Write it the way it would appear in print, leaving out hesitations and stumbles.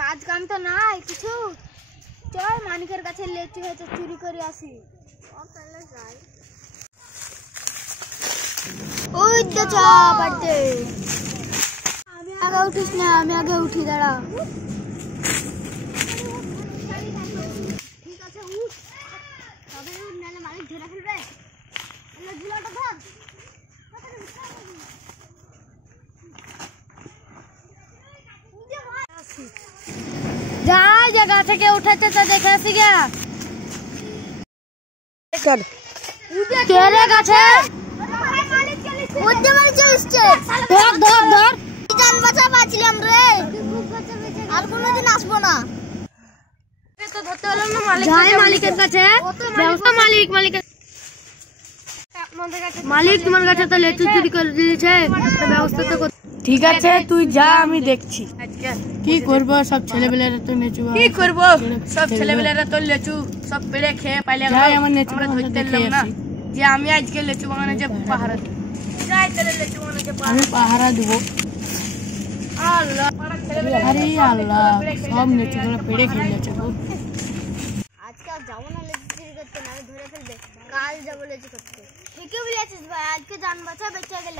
কাজ কাম তো নাই কিছু, চল মানিকের কাছে লেচু হয়েছে চুরি করে আসি। ওই তো চা বাড়তে, আমি আগে উঠিস না, আমি আগে উঠি, দাঁড়া। ঠিক আছে উঠ, তবে নাহলে মালিক ধরে ফেলবে। ঝুলাটা ধর, যা জায়গা থেকে উঠেছে তো দেখে আসি গা। চল কেরে গাছে ওতে মারি চলছে, ধর ধর ধর, জান বাঁচা বাঁচলাম রে, আর কোনোদিন আসবো না। তো ধরতে হলাম না, মালিক যাই মালিকের কাছে, ব্যবস্থা মালিক মালিক তোমার কাছে তো লেচু চুরি করে দিয়েছে, তো ব্যবস্থা তো। ঠিক আছে তুই যা, আমি দেখছি কি করবো। সব ছেলেবেলেরা তো লেচু, কি করবো, সব ছেলেবেলেরা তো লেচু সব পেড়ে খেয়ে পাইলে আমার লেচু ধরতে এলাম না যে আমি আজকে লেচু বাগানে যে পাহারা দিব। যাই তাহলে লেচু বাগানে যে আমি পাহারা দেবো। আল্লাহ আরে আল্লাহ, সব লেচু গুলো পেড়ে খেয়ে যাচ্ছে। আজকে আর যাবো না লেচু চুরি করতে, না ধরে ফেলবে। কাল যাবো লেচু করতে। ঠিকই বলেছিস ভাই, আজকে জান বাঁচা বেঁচে গেল।